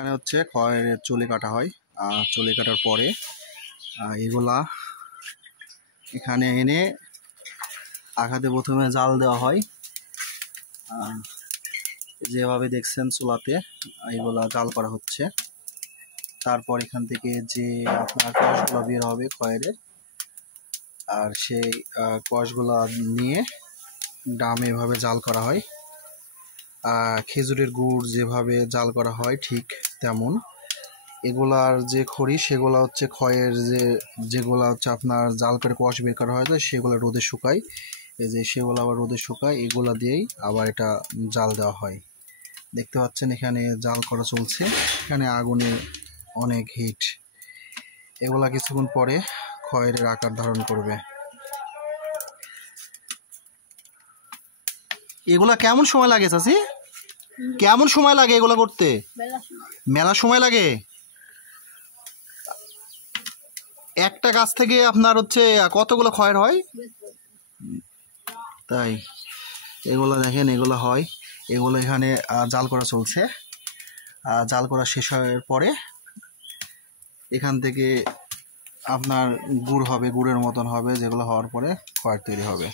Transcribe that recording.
এখানে হচ্ছে খয়ের চুলি কাটা হয়। চুলি কাটার পরে এগুলা এখানে এনে আঘাতে প্রথমে জাল দেওয়া হয়। যেভাবে দেখছেন চুলাতে এগুলা জাল করা হচ্ছে। তারপর এখান থেকে যে আপনার কষগুলো বের হবে খয়ের, আর সেই কষগুলা নিয়ে ড্রামে এভাবে জাল করা হয়। খেজুরের গুড় যেভাবে জাল করা হয় ঠিক তেমন। এগুলার যে খড়ি সেগুলো হচ্ছে খয়ের যেগুলো হচ্ছে আপনার জাল করে কষ বের করা হয় সেগুলো রোদে শুকায়। এই যে সেগুলো আবার রোদে শুকায়, এগুলা দিয়েই আবার এটা জাল দেওয়া হয়। দেখতে পাচ্ছেন এখানে জাল করা চলছে, এখানে আগুনে অনেক হিট। এগুলা কিছুক্ষণ পরে খয়ের আকার ধারণ করবে। এগুলা কেমন সময় লাগে চাচি? কেমন সময় লাগে এগুলা করতে? মেলা সময় লাগে। একটা গাছ থেকে আপনার হচ্ছে কতগুলো খয়ের হয়? তাই এগুলো দেখেন, এগুলো হয়, এগুলো এখানে জাল করা চলছে। জাল করা শেষ হওয়ার পরে এখান থেকে আপনার গুড় হবে, গুড়ের মতন হবে, যেগুলো হওয়ার পরে খয়ের তৈরি হবে।